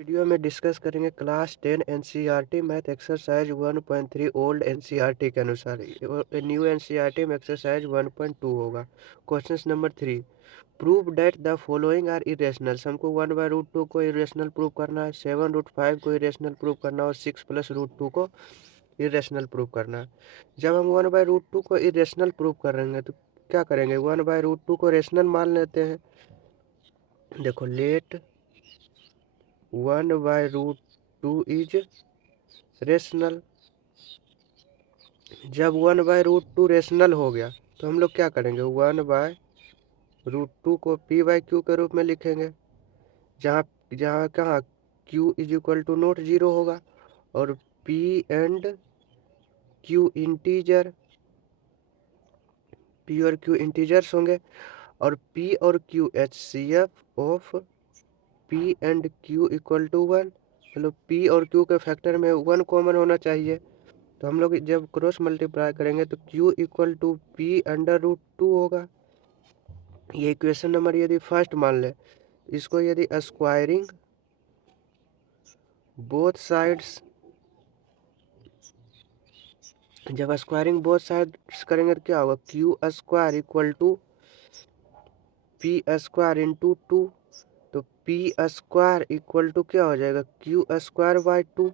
Video में discuss करेंगे class 10 NCERT math exercise 1.3 old NCERT के अनुसार। न्यू एनसीईआरटी में एक्सरसाइज 1.2 होगा। Question number 3, prove that the following are irrational. हमको 1/√2 को इरेशनल प्रूव करना है, 7√5 को इरेशनल प्रूव करना है और 6+√2 को इरेशनल प्रूव करना है। जब हम 1/√2 को इरेशनल प्रूव करेंगे तो क्या करेंगे, 1/√2 को रेशनल मान लेते हैं। देखो, लेट 1/√2 इज रेशनल। जब 1/√2 रेशनल हो गया तो हम लोग क्या करेंगे, 1/√2 को p/q के रूप में लिखेंगे, जहाँ जहाँ कहाँ q is equal to not zero होगा और p and q integer, p और q इंटीजर्स होंगे और p और q HCF of p and q equal to 1। मतलब p और q के फैक्टर में 1 कॉमन होना चाहिए। तो हम लोग जब क्रॉस मल्टीप्लाई करेंगे तो q इक्वल टू p/√2 होगा। ये इक्वेशन नंबर यदि फर्स्ट मान ले, इसको यदि स्क्वायरिंग बोथ साइड्स, जब स्क्वायरिंग बोथ साइड्स करेंगे तो क्या होगा, q² equal to p² into 2। तो p² इक्वल टू क्या हो जाएगा, q²/2।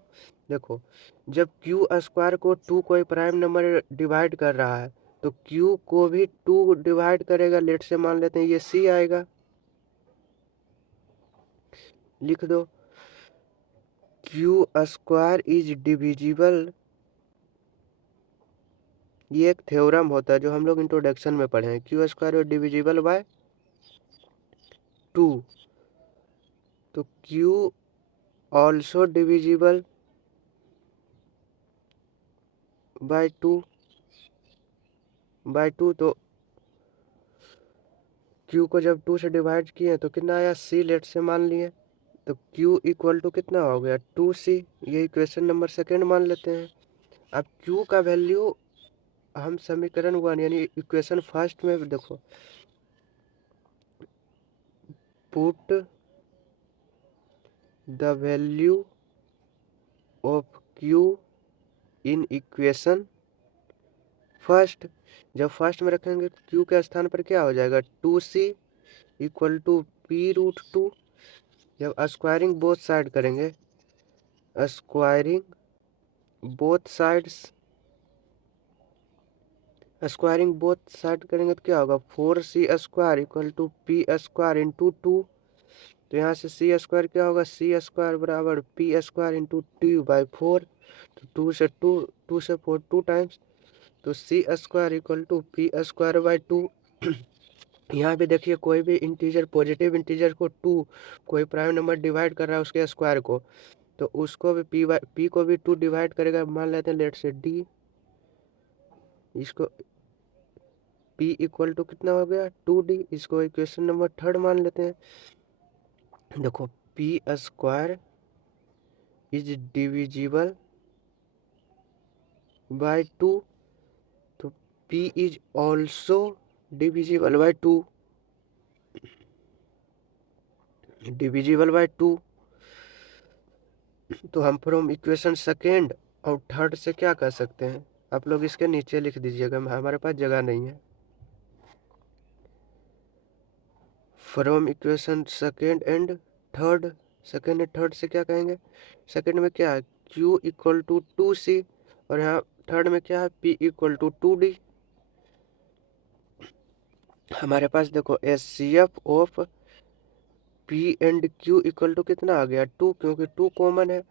देखो, जब q² को 2 कोई प्राइम नंबर डिवाइड कर रहा है तो q को भी 2 डिवाइड करेगा। लेट से मान लेते हैं ये c आएगा, लिख दो, q² इज डिविजिबल। ये एक थ्योरम होता है जो हम लोग इंट्रोडक्शन में पढ़े हैं, q² इज डिविजिबल बाय 2। तो q ऑल्सो डिविजिबल बाय 2 तो q को जब 2 से डिवाइड किए तो कितना आया, c लेट से मान लिए। तो q इक्वल टू कितना हो गया, 2c। ये इक्वेशन नंबर सेकेंड मान लेते हैं। अब q का वैल्यू हम समीकरण 1 यानी इक्वेशन फर्स्ट में देखो, put the value of q in equation first. जब फर्स्ट में रखेंगे तो q के स्थान पर क्या हो जाएगा, 2c इक्वल टू p√2। जब स्क्वायरिंग बोथ साइड करेंगे, squaring both sides, squaring both side करेंगे तो क्या होगा, 4c² equal to p² into 2। तो यहाँ से c² क्या होगा, c² बराबर p² इंटू 2/4। तो 2 से 4 2 टाइम्स, तो c² इक्वल टू p²/2। यहाँ भी देखिए, कोई भी इंटीजर, पॉजिटिव इंटीजर को 2 कोई प्राइम नंबर डिवाइड कर रहा है उसके स्क्वायर को, तो उसको भी p को भी 2 डिवाइड करेगा। मान लेते हैं लेट से d, इसको p इक्वल टू कितना हो गया, 2d। इसको इक्वेशन नंबर थर्ड मान लेते हैं। देखो, p² इज डिविजिबल बाय 2, तो p is also divisible by 2, divisible by 2। तो हम फ्रॉम इक्वेशन सेकेंड और थर्ड से क्या कर सकते हैं, आप लोग इसके नीचे लिख दीजिएगा, हमारे पास जगह नहीं है। From equation second and third, second and third से क्या कहेंगे, सेकेंड में क्या है, q इक्वल टू 2c और यहाँ थर्ड में क्या है, p इक्वल टू 2d। हमारे पास देखो HCF of p and q equal to कितना आ गया, 2, क्योंकि 2 कॉमन है।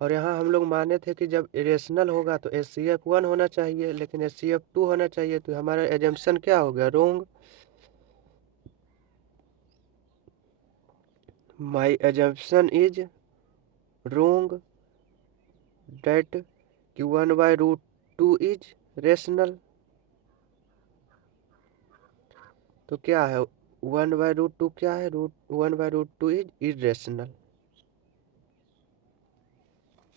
और यहाँ हम लोग माने थे कि जब इरेशनल होगा तो HCF 1 होना चाहिए, लेकिन HCF 2 होना चाहिए। तो हमारा एजम्पशन क्या हो गया, रोंग। माई एजम्पशन इज रोंग डेट कि 1/√2 इज रेशनल। तो क्या है, 1/√2 क्या है, 1/√2 इज इरेशनल।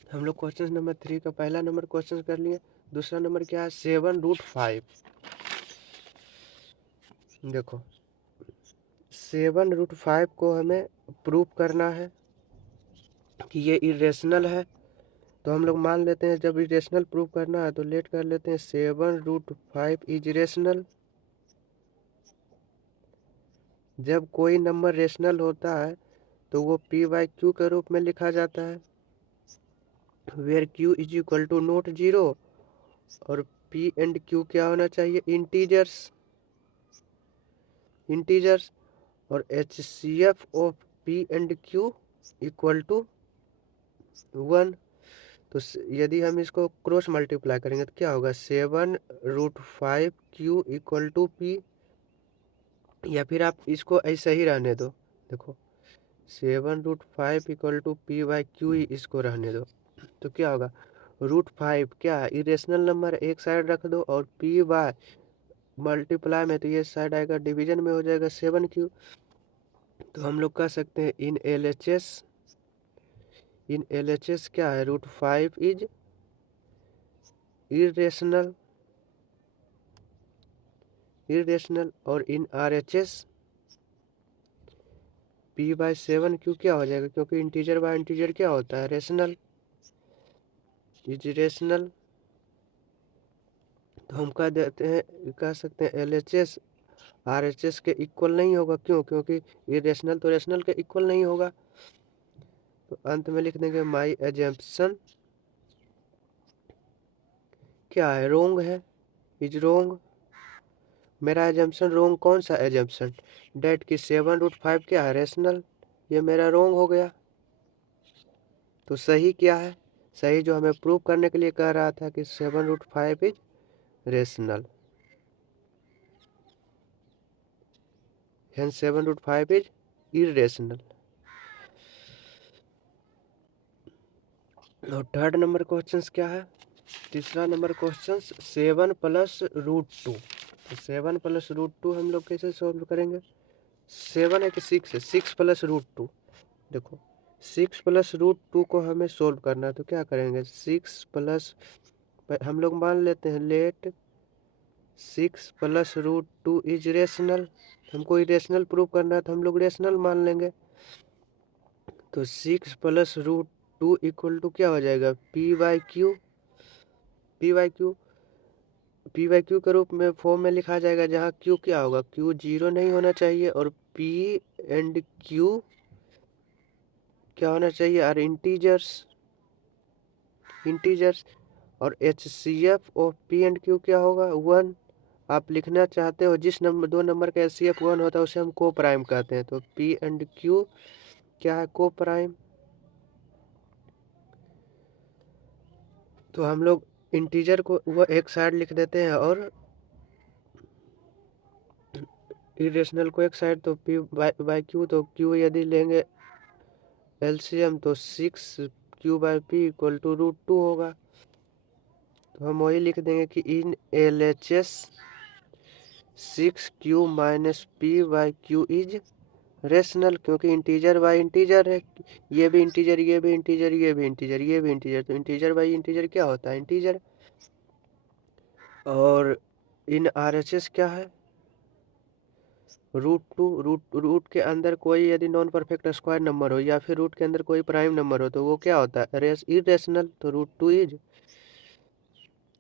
हम लोग क्वेश्चन नंबर 3 का पहला नंबर क्वेश्चन कर लिए। दूसरा नंबर क्या है, 7√5। देखो, 7√5 को हमें प्रूफ करना है। कि ये इरेशनल है, तो हम लोग मान लेते हैं जब इरेशनल प्रूव करना है तो लेट कर लेते हैं 7√5 इज रेशनल। जब कोई नंबर रेशनल होता है तो वो p/q के रूप में लिखा जाता है, where q is equal to not zero, और p एंड q क्या होना चाहिए, इंटीजर्स, और HCF of p and q equal to 1। तो यदि हम इसको क्रॉस मल्टीप्लाई करेंगे तो क्या होगा, 7√5q इक्वल टू p, या फिर आप इसको ऐसे ही रहने दो, देखो 7√5 इक्वल टू p/q ही इसको रहने दो, तो क्या होगा, √5 क्या है, इरेशनल नंबर एक साइड रख दो, और p/, मल्टीप्लाई में तो ये साइड आएगा, डिवीजन में हो जाएगा 7q। तो हम लोग कह सकते हैं इन LHS क्या है, √5 इज इरेशनल, और इन RHS p/7q क्या हो जाएगा, क्योंकि इंटीजर बाय इंटीजर क्या होता है, रेशनल, इज रेशनल। तो हम कह सकते हैं LHS RHS के इक्वल नहीं होगा, क्यों, क्योंकि ये रेशनल तो रेशनल के इक्वल नहीं होगा। तो अंत में लिख देंगे माई एजम्पशन क्या है, रोंग है, इज रोंग। मेरा एजम्पशन रोंग, कौन सा एजम्पशन, डेट की 7√5 क्या है, रेशनल, ये मेरा रोंग हो गया। तो सही क्या है, सही जो हमें प्रूव करने के लिए कह रहा था कि 7√5 is rational, hence 7√5 is irrational। और थर्ड नंबर क्वेश्चन क्या है, तीसरा नंबर क्वेश्चन 7+√2। तो 7+√2 हम लोग कैसे सॉल्व करेंगे, 7 है कि 6 है, 6+√2, देखो 6+√2 को हमें सोल्व करना है, तो क्या करेंगे, 6+ हम लोग मान लेते हैं लेट 6+√2 इज रेशनल। हमको इरेशनल प्रूव करना है तो हम लोग रेशनल मान लेंगे। तो 6+√2 इक्वल टू क्या हो जाएगा, p/q, p/q के रूप में फॉर्म में लिखा जाएगा, जहाँ q क्या होगा, q 0 नहीं होना चाहिए, और p एंड q क्या होना चाहिए, आर इंटीजर्स, और HCF of p and q क्या होगा, 1। आप लिखना चाहते हो जिस नंबर, दो नंबर का HCF 1 होता है उसे हम को प्राइम कहते हैं, तो p एंड q क्या है, को प्राइम। तो हम लोग इंटीजर को वो एक साइड लिख देते हैं और इरेशनल को एक साइड, तो p/q, तो q यदि लेंगे LCM तो 6q/p इक्वल टू √2 होगा। तो हम वही लिख देंगे कि इन LHS 6q minus p/q is rational, क्योंकि इंटीजर बाई इंटीजर है, ये भी इंटीजर, ये भी इंटीजर, ये भी इंटीजर, ये भी इंटीजर, तो इंटीजर बाई इंटीजर क्या होता है, इंटीजर। और इन RHS क्या है, √2, रूट के अंदर कोई यदि नॉन परफेक्ट स्क्वायर नंबर हो, या फिर रूट के अंदर कोई प्राइम नंबर हो, तो वो क्या होता है, इरेशनल, तो √2 इज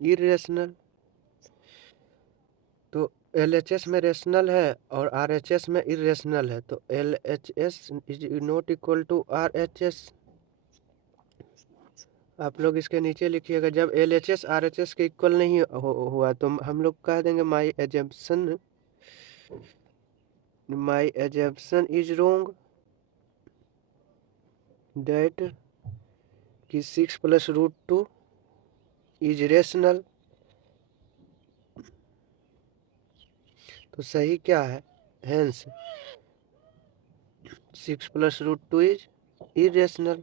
इरेशनल। तो LHS में रेशनल है और RHS में इरेशनल है, तो LHS is not equal to RHS। आप लोग इसके नीचे लिखिएगा, जब LHS RHS के इक्वल नहीं हुआ तो हम लोग कह देंगे माई एजम्पशन इज रोंग, दैट कि 6+√2 इज रेशनल। तो सही क्या है, हेंस 6+√2 इज इरेशनल।